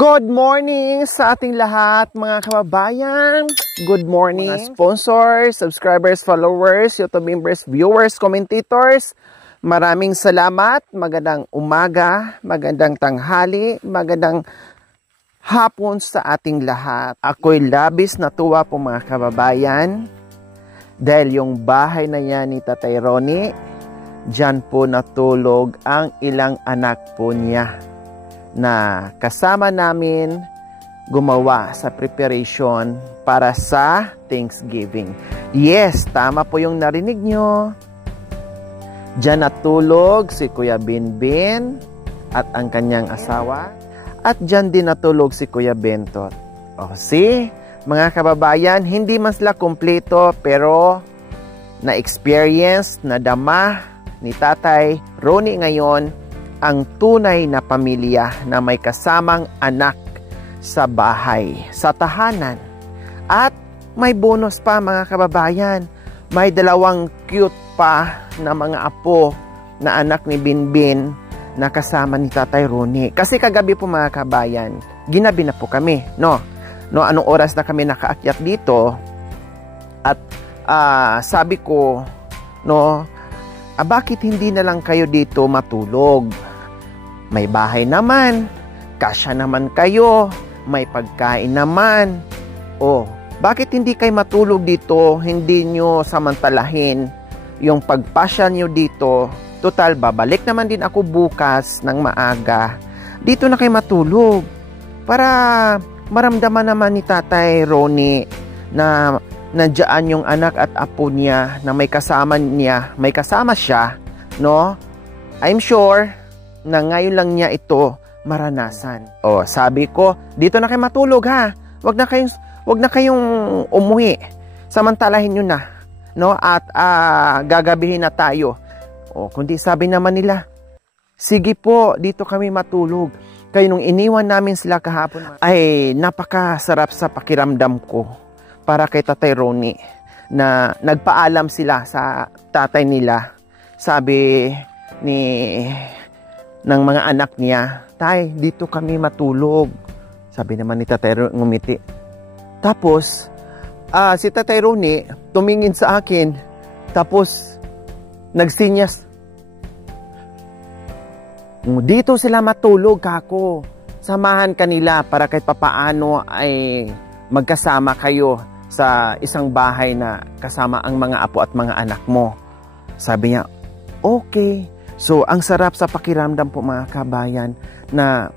Good morning sa ating lahat mga kababayan. Good morning mga sponsors, subscribers, followers, YouTube members, viewers, commentators. Maraming salamat. Magandang umaga, magandang tanghali, magandang hapon sa ating lahat. Ako'y labis natuwa po mga kababayan dahil yung bahay na yan ni Tatay Ronnie, dyan po natulog ang ilang anak po niya na kasama namin gumawa sa preparation para sa Thanksgiving. Yes, tama po yung narinig nyo. Diyan natulog si Kuya Binbin at ang kanyang asawa. At diyan din natulog si Kuya Bentot. O see, mga kababayan, hindi man sila kumpleto pero na-experience, nadama ni Tatay Ronnie ngayon ang tunay na pamilya na may kasamang anak sa bahay, sa tahanan. At may bonus pa mga kababayan. May dalawang cute pa na mga apo na anak ni Binbin na kasama ni Tatay Ronnie. Kasi kagabi po mga kababayan, ginabi na po kami. No, anong oras na kami nakaakyat dito? At sabi ko, bakit hindi na lang kayo dito matulog? May bahay naman, kasya naman kayo, may pagkain naman. Bakit hindi kayo matulog dito? Hindi nyo samantalahin yung pagpasya nyo dito. Total, babalik naman din ako bukas ng maaga. Dito na kayo matulog para maramdaman naman ni Tatay Ronnie na nandiyan yung anak at apo niya na may kasama siya, no? I'm sure na ngayon lang niya ito maranasan. Sabi ko, dito na kayo matulog ha. Wag na kayong umuwi. Samantalahin niyo na, no? At gagabihin na tayo. Kundi sabi naman nila, sige po, dito kami matulog. Kaya nung iniwan namin sila kahapon, ay napakasarap sa pakiramdam ko para kay Tatay Ronnie na nagpaalam sila sa tatay nila. Sabi ng mga anak niya, Tay, dito kami matulog. Sabi naman ni Tatay Ronnie, ngumiti. Tapos, si Tatay Ronnie tumingin sa akin, tapos nagsinyas. Dito sila matulog, kako. Samahan kanila para kahit papaano ay magkasama kayo sa isang bahay na kasama ang mga apo at mga anak mo. Sabi niya, okay. So, ang sarap sa pakiramdam po mga kabayan na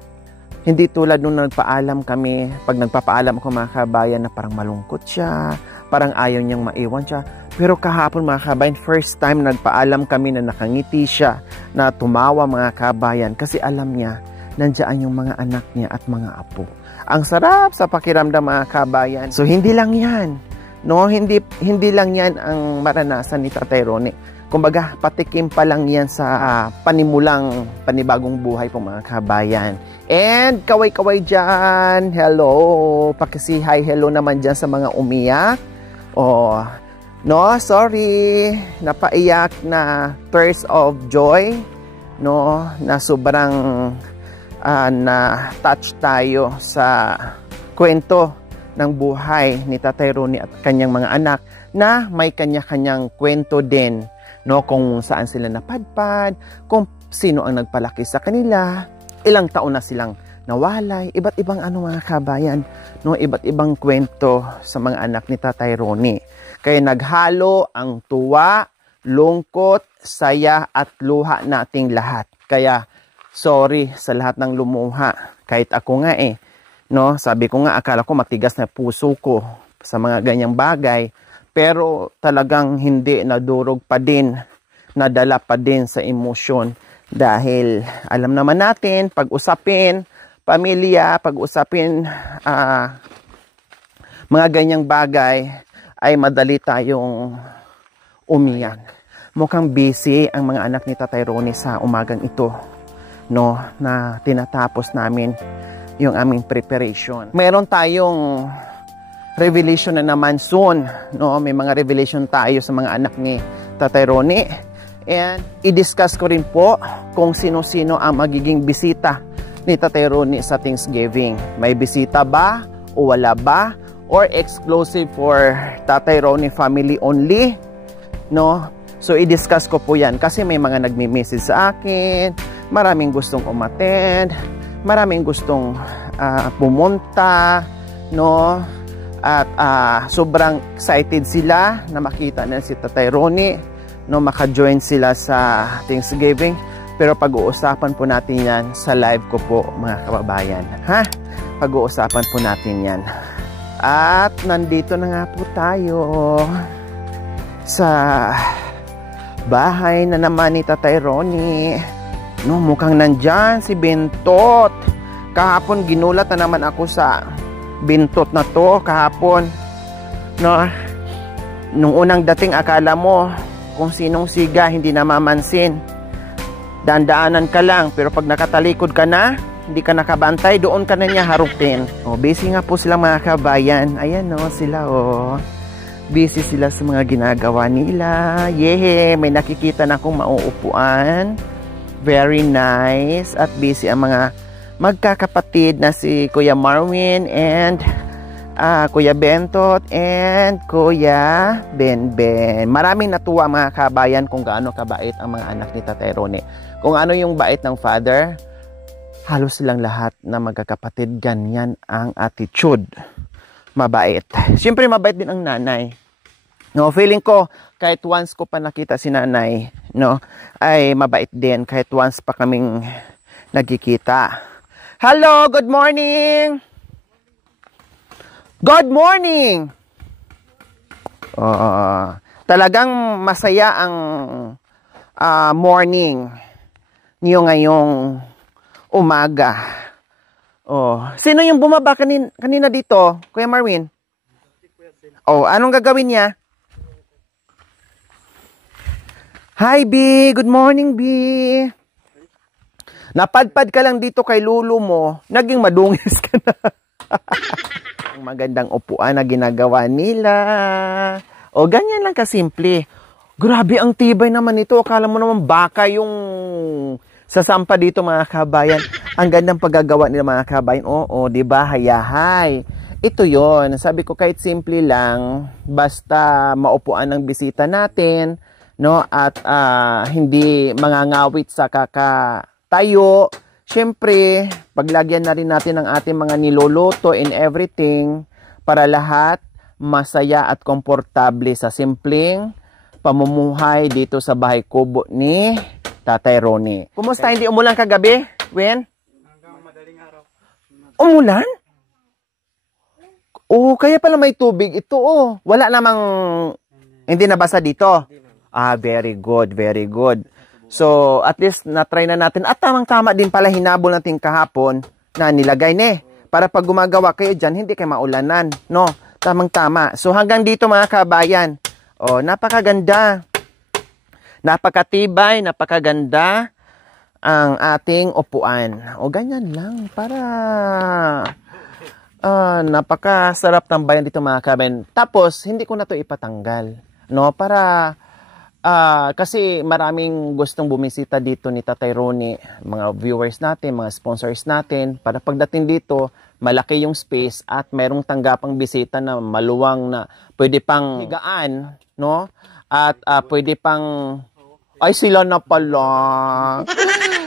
hindi tulad nung nagpaalam kami, pag nagpapaalam ako mga kabayan na parang malungkot siya, parang ayaw niyang maiwan siya. Pero kahapon mga kabayan, first time nagpaalam kami na nakangiti siya, na tumawa mga kabayan kasi alam niya, nandiyan yung mga anak niya at mga apo. Ang sarap sa pakiramdam mga kabayan. So, hindi lang yan. No, hindi lang yan ang maranasan ni Tatay Ronnie. Kumbaga, patikim pa lang yan sa panibagong buhay po mga kabayan. And kaway-kaway dyan, hello, pakisi-hi, hello naman dyan sa mga umiyak. No, sorry, napaiyak na tears of joy, no, na sobrang na-touch tayo sa kwento ng buhay ni Tatay Ronnie at kanyang mga anak na may kanya-kanyang kwento din. No, kung saan sila napadpad, kung sino ang nagpalaki sa kanila, ilang taon na silang nawalay, iba't ibang mga kabayan, no, iba't ibang kwento sa mga anak ni Tatay Ronnie. Kaya naghalo ang tuwa, lungkot, saya at luha nating lahat. Kaya sorry sa lahat ng lumuha, kahit ako nga no, sabi ko nga akala ko matigas na puso ko sa mga ganyang bagay. Pero talagang hindi, nadurog pa din, nadala pa din sa emosyon. Dahil alam naman natin, pag-usapin pamilya, pag-usapin mga ganyang bagay, ay madali tayong umiyak. Mukhang busy ang mga anak ni Tatay Ronnie sa umagang ito, no, na tinatapos namin yung aming preparation. Meron tayong revelation na naman soon, no? May mga revelation tayo sa mga anak ni Tatay Ronnie. And i-discuss ko rin po kung sino-sino ang magiging bisita ni Tatay Ronnie sa Thanksgiving. May bisita ba o wala ba? Or exclusive for Tatay Ronnie family only? No? So, i-discuss ko po yan kasi may mga nagmi-message sa akin, maraming gustong umattend, maraming gustong pumunta, no? At sobrang excited sila na makita na si Tatay Ronnie, no? Maka-join sila sa Thanksgiving. Pero pag-uusapan po natin yan sa live ko po, mga kababayan. Ha? Pag-uusapan po natin yan. At nandito na nga po tayo sa bahay na naman ni Tatay Ronnie. No, mukhang nandyan si Bentot. Kahapon ginulat na naman ako sa Bentot na to kahapon. No, nung unang dating akala mo kung sinong siga hindi namamansin. Dandaanan ka lang, pero pag nakatalikod ka na, hindi ka nakabantay, doon ka na niya harukin. Oh, busy nga po sila mga kabayan. Ayan no, sila oh. Busy sila sa mga ginagawa nila. Yehe, may nakikita na akong mauupuan. Very nice. At busy ang mga magkakapatid na si Kuya Marwin and Kuya Bentot and Kuya Benben. Maraming natuwa mga kabayan kung gaano kabait ang mga anak ni Tatay Ronnie. Kung ano yung bait ng father, halos silang lahat na magkakapatid, ganyan ang attitude. Mabait. Siyempre mabait din ang nanay. No, feeling ko kahit once ko pa nakita si nanay, no, ay mabait din kahit once pa kaming nagkikita. Hello, good morning. Good morning. Talagang masaya ang morning niyo ngayong umaga. Oh, sino yung bumaba kanina dito, Kuya Marwin? Oh, anong gagawin niya? Hi, B. Good morning, B. Napadpad ka lang dito kay Lulu mo, naging madungis ka na. Ang magandang upuan na ginagawa nila. O, ganyan lang kasimple. Grabe ang tibay naman ito. Akala mo naman baka yung sasampa dito mga kabayan. Ang gandang paggagawa nila mga kabayan. Oo, di ba? Hayahay. Ito yon. Sabi ko kahit simple lang, basta maupuan ng bisita natin, no? At hindi mangangawit sa kakatayo. Siyempre, paglagyan na rin natin ang ating mga niloloto and everything para lahat masaya at komportable sa simpleng pamumuhay dito sa bahay kubo ni Tatay Ronnie. Kumusta? Hindi umulan kagabi? When? Hanggang madaling araw. Umulan? Oh, kaya pala may tubig. Ito oh. Wala namang hindi nabasa dito. Ah, very good, very good. So, at least na-try na natin. At tamang-tama din pala hinabol natin kahapon na nilagay na para pag gumagawa kayo dyan, hindi kayo maulanan. No? Tamang-tama. So, hanggang dito mga kabayan. Oh, napakaganda. Napakatibay, napakaganda ang ating upuan. O, ganyan lang. Para napakasarap tambayan dito mga kabayan. Tapos, hindi ko na to ipatanggal. No? Para kasi maraming gustong bumisita dito ni Tatay Ronnie, mga viewers natin, mga sponsors natin, para pagdating dito, malaki yung space at mayroong tanggapang bisita na maluwang na pwede pang higaan, no? At pwede pang, ay sila na pala.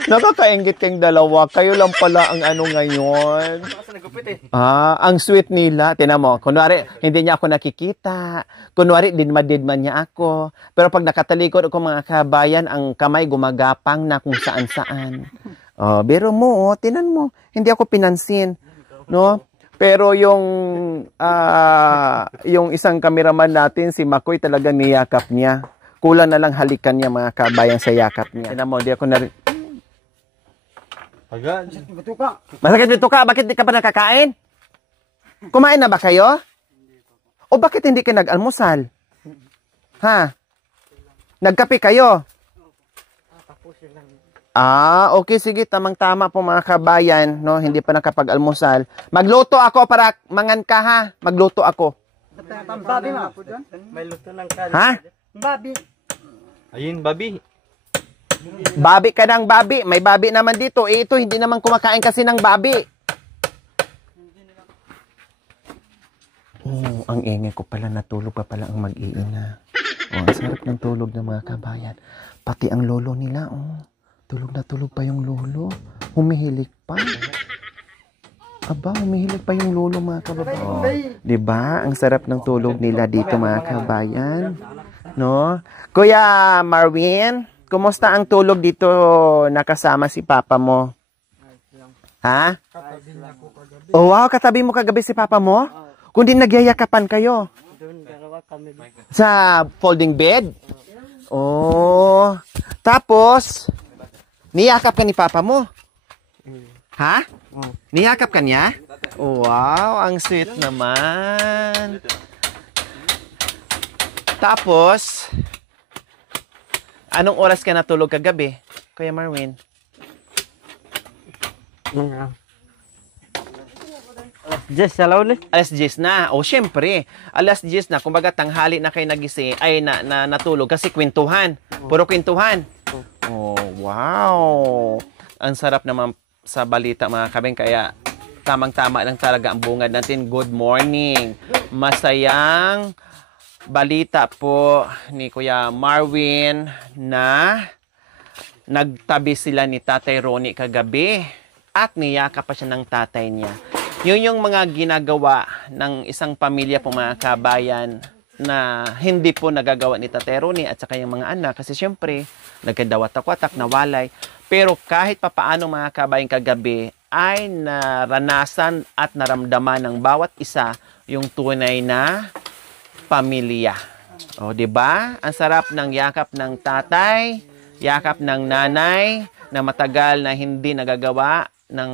Nakakaingit kayong dalawa. Kayo lang pala ang ano ngayon. Ang sweet nila. Tingnan mo, kunwari, hindi niya ako nakikita. Kunwari, didman niya ako. Pero pag nakatalikod ako mga kabayan, ang kamay gumagapang na kung saan-saan. Biro mo, tingnan mo. Hindi ako pinansin. No? Pero yung isang cameraman natin, si Makoy, talagang niyakap niya. Kulang na lang halikan niya mga kabayan sa yakap niya. Tingnan mo, di ako na Masakit dito ka? Bakit di ka pa nakakain? Kumain na ba kayo? O bakit hindi kayo nag-almusal? Ha? Nagkape kayo? Okay, sige. Tamang-tama po mga kabayan. No? Hindi pa nakapag-almusal. Magluto ako para mangan ka ha. Magluto ako. Babi nga po dyan. May luto ng kanin. Ha? Babi. Ayun, babi. Babi ka ng babi. May babi naman dito. Eh, ito, hindi naman kumakain kasi ng babi. Oh, ang ingay ko pala. Natulog pa pala ang mag-iina. Oh, ang sarap ng tulog ng mga kabayan. Pati ang lolo nila, oh. Tulog na tulog pa yung lolo. Humihilik pa. Aba, humihilig pa yung lolo mga kababayan. Oh, diba? Ang sarap ng tulog nila dito mga kabayan. No? Kuya Marvin, kumusta ang tulog dito nakasama si papa mo? Ha? Oh, wow, katabi mo kagabi si papa mo? Kundi nagyayakapan kayo? Sa folding bed? Oh. Tapos, niyakap ka ni papa mo? Ha? Niyakap ka niya? Wow, ang sweet naman. Tapos, anong oras ka natulog kagabi, Kuya Marvin? Alas 10 salaw ulit. Alas 10 na. O, syempre. Alas 10 na. Kumbaga, tanghali na kayo nagising, ay natulog kasi kwentuhan. Puro kwentuhan. Oh, wow. Ang sarap naman sa balita mga kabeng, kaya tamang-tama lang talaga ang bungad natin. Good morning. Masayang balita po ni Kuya Marvin na nagtabi sila ni Tatay Ronnie kagabi at niyakap pa siya ng tatay niya. Yun yung mga ginagawa ng isang pamilya po mga kabayan na hindi po nagagawa ni Tatay Ronnie at saka yung mga anak kasi syempre nagkadawatak-watak, nawalay. Pero kahit papaano mga kabayan kagabi ay naranasan at naramdaman ng bawat isa yung tunay na pamilya. O, 'di ba? Ang sarap ng yakap ng tatay, yakap ng nanay na matagal na hindi nagagawa ng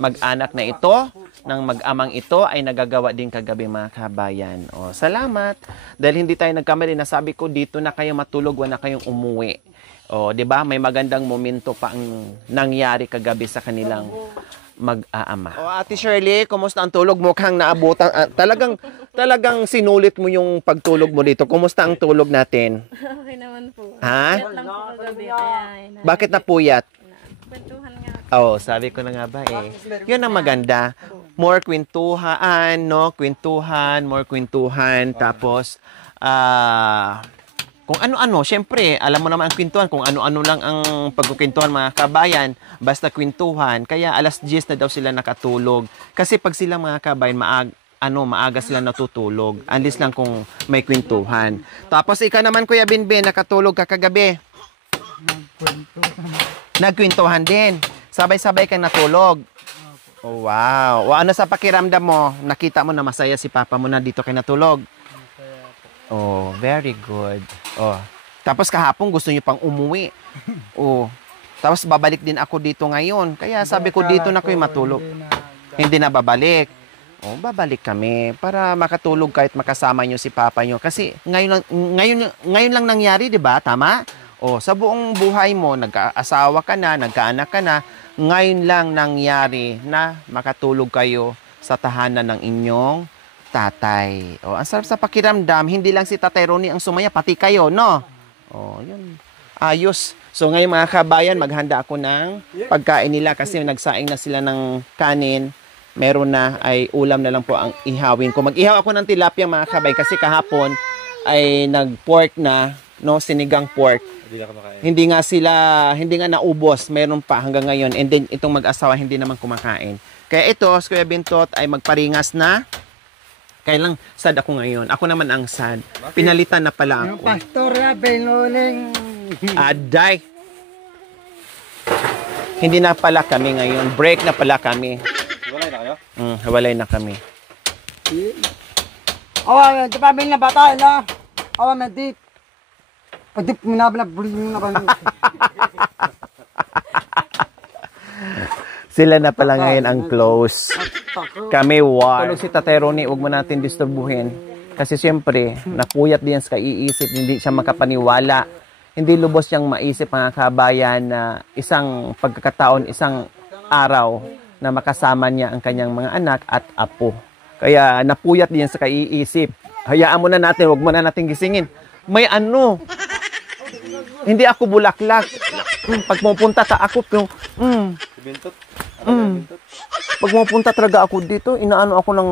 mag-anak na ito, ng mag-amang ito ay nagagawa din kagabi mga kabayan. O, salamat. Dahil hindi tayo nagkamali, nasabi ko dito na kayo matulog, wala kayong umuwi. O, 'di ba? May magandang momento pa ang nangyari kagabi sa kanilang mag-aama. O, Ate Shirley, kumusta ang tulog mo? Mukhang naabutan. Talagang sinulit mo yung pagtulog mo dito. Kumusta ang tulog natin? Okay naman po. Ha? Puyat lang po kagabi, kaya Bakit napuyat? kwentuhan nga. Oh, sabi ko na nga ba eh. Yun ang maganda. More kwentuhan, no? Kwentuhan, more kwentuhan. Tapos, kung ano-ano, syempre, alam mo naman ang kwentuhan, kung ano-ano lang ang pagkukwentuhan mga kabayan, basta kwentuhan. Kaya alas 10 na daw sila nakatulog. Kasi pag sila mga kabayan, maaga sila natutulog. Unless lang kung may kwentuhan. Tapos ikaw naman, Kuya Binbin, nakatulog ka kagabi. Nagkwentuhan din. Sabay-sabay kang natulog. Oh, wow. O ano sa pakiramdam mo? Nakita mo na masaya si papa mo na dito kayo natulog? Oh, very good. Oh. Tapos kahapon gusto niyo pang umuwi. Oh. Tapos babalik din ako dito ngayon. Kaya sabi ko dito na kayo matulog. Hindi na babalik. Oh, babalik kami para makatulog kahit makasama niyo si papa niyo. Kasi ngayon lang nangyari, 'di ba? Tama? Oh, sa buong buhay mo, nagkaasawa ka na, nagkaanak ka na, ngayon lang nangyari na makatulog kayo sa tahanan ng inyong tatay. Oh, ang sarap sa pakiramdam, hindi lang si Tatay Ronnie ang sumaya, pati kayo, no? Oh, yun. Ayos. So ngayon mga kabayan, maghanda ako ng pagkain nila kasi nagsaing na sila ng kanin. Meron na, ay ulam na lang po ang ihawin ko. Mag-ihaw ako ng tilapia mga kabayan kasi kahapon ay nag-pork na, no, sinigang pork. Hindi nga naubos, meron pa hanggang ngayon. And then itong mag-asawa hindi naman kumakain. Kaya ito, si Kuya Bintot ay magparingas na. Kaya lang sad ako ngayon. Ako naman ang sad. Pinalitan na pala ako. Yung pastor na pinuling. Aday. Hindi na pala kami ngayon. Break na pala kami. Walay na kayo? Hawalay na kami. Awa, di pa may nabata na. Awa, may dit. Pwede minabla-buli mo na kami. Sila na pala ngayon ang close. Kami war. Tulog si Tatay Ronnie, huwag mo natin disturbuhin. Kasi siyempre, napuyat din sa kaiisip, hindi siya makapaniwala. Hindi lubos siyang maisip mga kabayan na isang pagkakataon, isang araw na makasama niya ang kanyang mga anak at apo. Kaya napuyat din sa kaiisip. Hayaan mo na natin, huwag mo na natin gisingin. May ano? Hindi ako bulaklak. Pag pupunta ka ako, yung, Bintot. pag pupunta talaga ako dito, inaano ako ng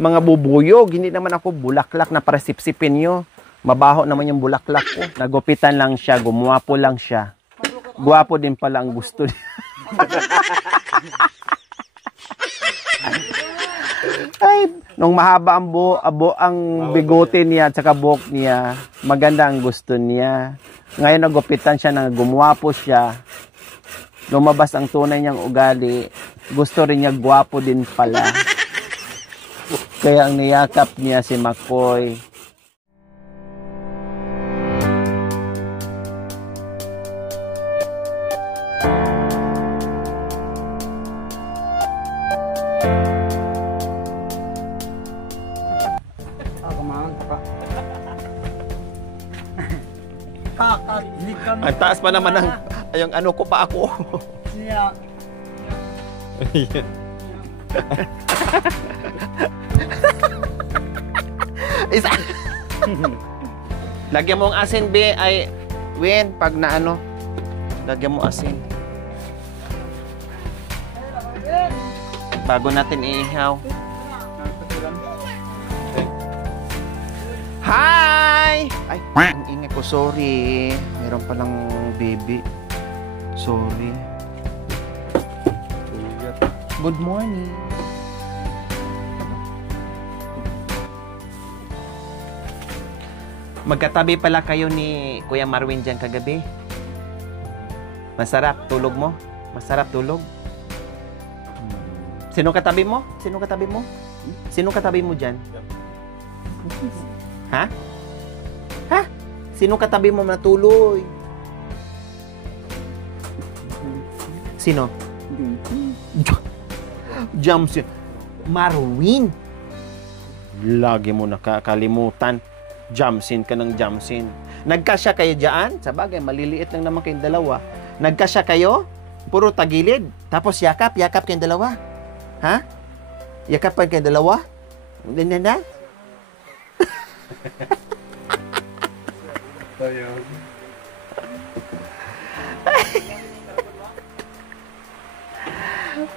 mga bubuyog. Hindi naman ako bulaklak na para sipsipin nyo. Mabaho naman yung bulaklak ko. Nagupitan lang siya, gumwapo lang siya. Guwapo din pala ang gusto niya. Ay, nung mahaba ang bigote niya at saka buhok niya, maganda ang gusto niya. Ngayon nagupitan siya, nang gumwapo siya. Lumabas ang tunay niyang ugali. Gusto rin niya, gwapo din pala. Kaya ang niyakap niya si Makoy. Ang taas pa naman ng yung ano ko pa ako. Siya. Isa. Lagyan mo ang asin, be, ay Win, pag na ano, lagyan mo asin. Bago natin iihaw. Hi! Ay, ang ingay ko, sorry. Meron palang baby. Sorry. Good morning. Magkatabi pala kayo ni Kuya Marwin dyan kagabi. Masarap tulog mo? Masarap tulog? Sino katabi mo? Sino katabi mo? Sino katabi mo dyan? Ha? Ha? Sino katabi mo natuloy? Sino? Jamsin. Marwin. Lagi mo nakakalimutan. Jamsin ka ng jamsin. Nagkasya kayo dyan? Sabagay, maliliit lang naman kayong dalawa. Nagkasya kayo? Puro tagilid. Tapos yakap kayong dalawa. Ha? Yakap pa kayong dalawa? Ganyan na?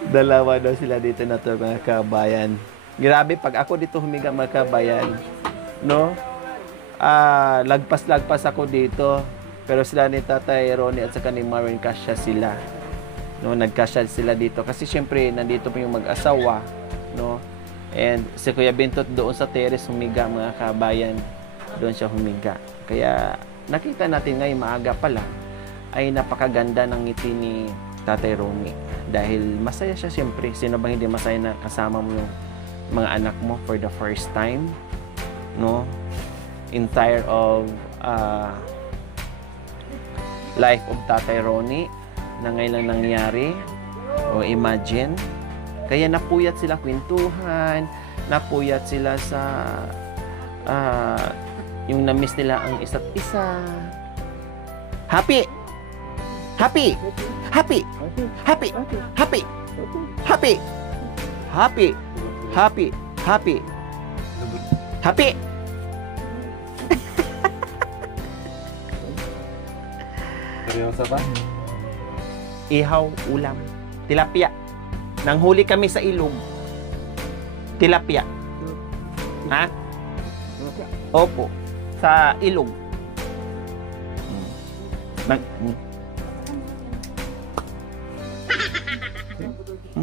Dalawa daw sila dito na to, mga kabayan. Grabe, pag ako dito humiga, mga kabayan, no? Lagpas ako dito. Pero sila ni Tatay Ronnie at saka ni Marwin, kasya sila. No, nagkasya sila dito. Kasi syempre, nandito po yung mag-asawa. No? And si Kuya Bintot doon sa terrace humiga, mga kabayan. Doon siya humiga. Kaya nakita natin ngayon, maaga pala, ay napakaganda ng ngiti ni Tatay Ronnie. Dahil masaya siya syempre. Sino bang hindi masaya na kasama mo yung mga anak mo for the first time? No? Entire of life of Tatay Ronnie na ngayon lang nangyari. O imagine. Kaya napuyat sila kwentuhan, napuyat sila sa yung na-miss nila ang isa't isa. Happy! Happy! Happy! Happy! Happy! Happy! Happy! Happy! Happy! Happy! Seryoso ba? Ihaw, ulam, tilapia. Nanghuli kami sa ilog. Tilapia. Ha? Opo. Sa ilog.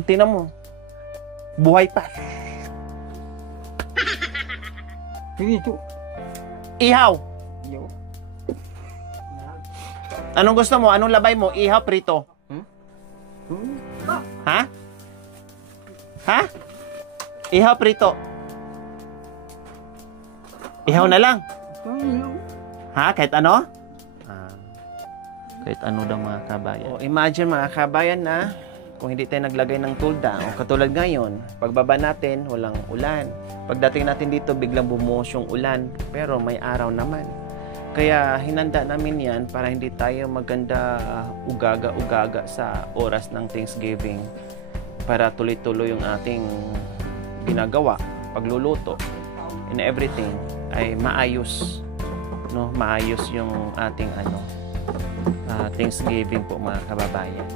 Tingnan mo. Buhay pa. Dito. Ihaw. Anong gusto mo? Anong labay mo? Ihaw, prito? Ha? Ha? Ihaw, prito? Ihaw na lang? Ha? Kahit ano? Kahit ano daw, mga kabayan. O, imagine, mga kabayan, na kung hindi tayo naglagay ng tulda, o katulad ngayon, pagbaba natin, walang ulan. Pagdating natin dito, biglang bumuhos yung ulan, pero may araw naman. Kaya hinanda namin yan para hindi tayo maganda ugaga-ugaga sa oras ng Thanksgiving, para tuloy-tuloy yung ating ginagawa, pagluluto, and everything ay maayos, no? Maayos yung ating Thanksgiving po mga kababayan.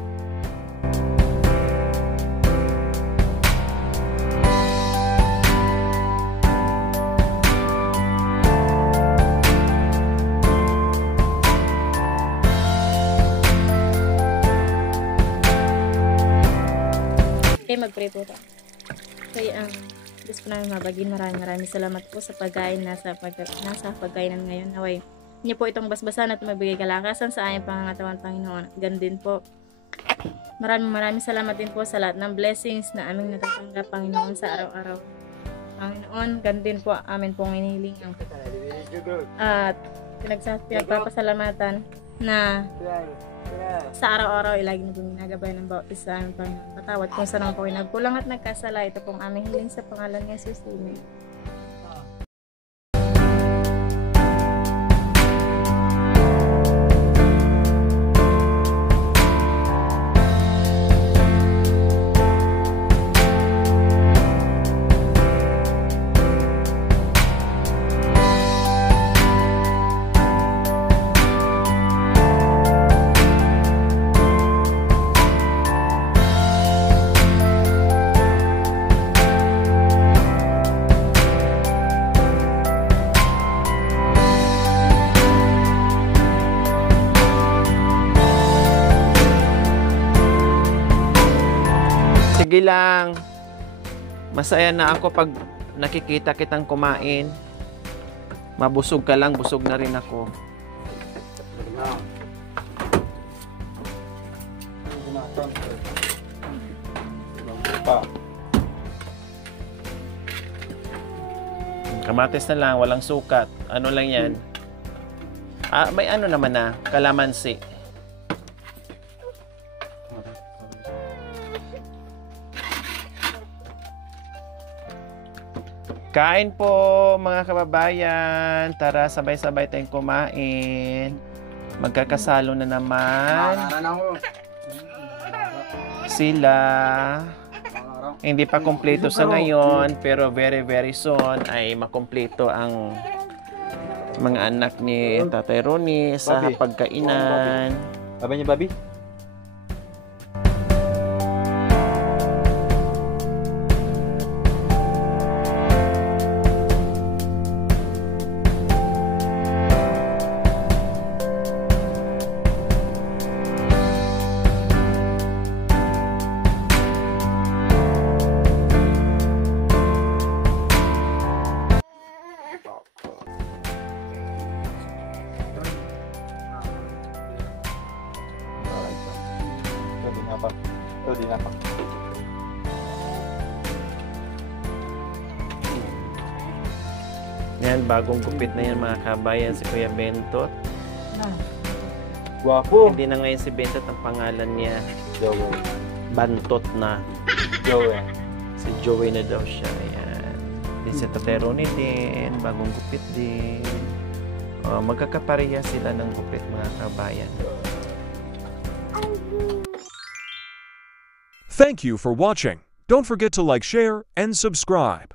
Okay, mag-pray po tayo. Kaya Diyos po namin mabagin, maraming salamat po sa pagkain nasa pagkainan ngayon. Naway niyo po itong basbasan at magbigay kalakasan sa aming pangangatawan, Panginoon. Ganun din po. Maraming salamat din po sa lahat ng blessings na aming natatanggap, Panginoon, sa araw-araw. Panginoon, ganun din po amin pong inihiling at pinagpapasalamatan na sa araw-araw ilagi na pong ginagabay ng bawat isa aming Panginoon. Patawad kung saan po ay nagkulang at nagkasala. Ito pong aming hiling sa pangalan ni Jesus. Amen. Sige lang. Masaya na ako pag nakikita kitang kumain. Mabusog ka lang, busog na rin ako. Kamatis na lang, walang sukat. Ano lang yan? May ano naman na, kalamansi. Kain po mga kababayan. Tara, sabay-sabay tayong kumain. Magkakasalo na naman sila. Hindi pa kumpleto sa ngayon, pero very soon ay makumpleto ang mga anak ni Tatay Ronnie sa pagkainan. Sabi niya, Bobby? Yan, bagong gupit na yan mga kabayan si Kuya Bentot. Guwapo. Hindi na ngayon si Bentot ang pangalan niya. Joey. Bantot na. Joey. Si Joey na daw siya. Ayan. Din si Tatay Ronnie din. Bagong gupit din. Magkakapareha sila ng gupit mga kabayan. Thank you for watching. Don't forget to like, share, and subscribe.